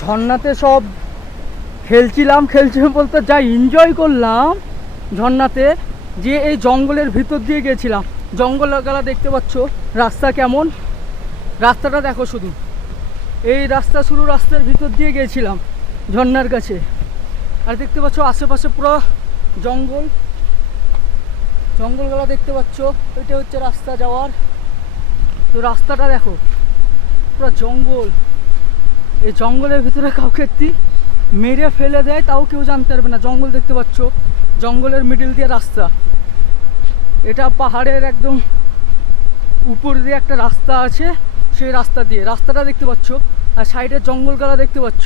ঝর্ণাতে সব খেলছিলাম বলতে যা এনজয় করলাম ঝর্ণাতে, যে এই জঙ্গলের ভিতর দিয়ে গেছিলাম। জঙ্গল গালা দেখতে পাচ্ছ, রাস্তা কেমন, রাস্তাটা দেখো শুধু, এই রাস্তা শুরু, রাস্তার ভিতর দিয়ে গিয়েছিলাম ঝর্ণার কাছে। আর দেখতে পাচ্ছ আশেপাশে পুরো জঙ্গল, জঙ্গলগুলো দেখতে পাচ্ছ, এটা হচ্ছে রাস্তা যাওয়ার। তো রাস্তাটা দেখো পুরো জঙ্গল, এই জঙ্গলের ভিতরে কাউকে মেরে ফেলে দেয় তাও কেউ জানতে পারবে না। জঙ্গল দেখতে পাচ্ছ, জঙ্গলের মিডিল দিয়ে রাস্তা, এটা পাহাড়ের একদম উপর দিয়ে একটা রাস্তা আছে, সেই রাস্তা দিয়ে, রাস্তাটা দেখতে পাচ্ছ, আর সাইডের জঙ্গলগুলো দেখতে পাচ্ছ,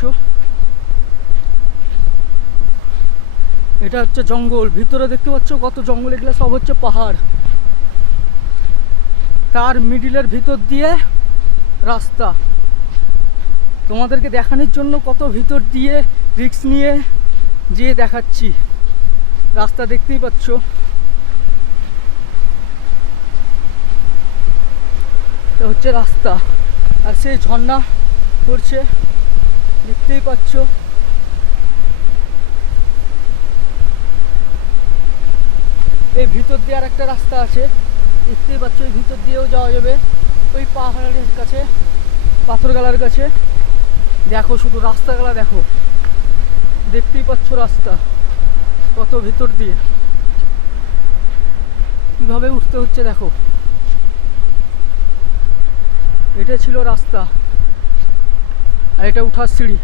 এটা হচ্ছে জঙ্গল। ভিতরে দেখতে পাচ্ছ কত জঙ্গল, এগুলো সব হচ্ছে পাহাড়, তার মিডিলের ভিতর দিয়ে রাস্তা। তোমাদেরকে দেখানোর জন্য কত ভিতর দিয়ে রিস্ক নিয়ে যেয়ে দেখাচ্ছি। রাস্তা দেখতেই পাচ্ছ, এটা হচ্ছে রাস্তা, আর সেই ঝর্ণা পড়ছে দেখতেই পাচ্ছ। এই ভিতর দিয়ে আর একটা রাস্তা আছে দেখতেই পাচ্ছ, এই ভিতর দিয়েও যাওয়া যাবে ওই পাহাড়ের কাছে, পাথরগালার কাছে। দেখো শুধু রাস্তাগুলা দেখো, দেখতেই পাচ্ছ রাস্তা কত ভিতর দিয়ে কিভাবে উঠতে হচ্ছে দেখো। এটা ছিল রাস্তা, আর এটা উঠার সিঁড়ি।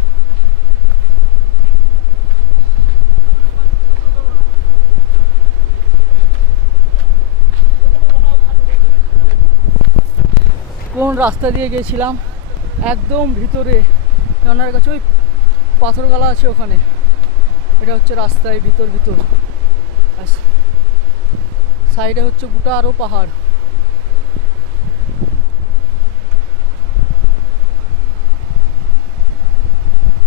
কোন রাস্তা দিয়ে গেছিলাম, একদম ভিতরে ঝর্ণার কাছে, ওই পাথরগালা আছে ওখানে, এটা হচ্ছে রাস্তায় ভিতর। আর সাইডে হচ্ছে গোটা আরও পাহাড়।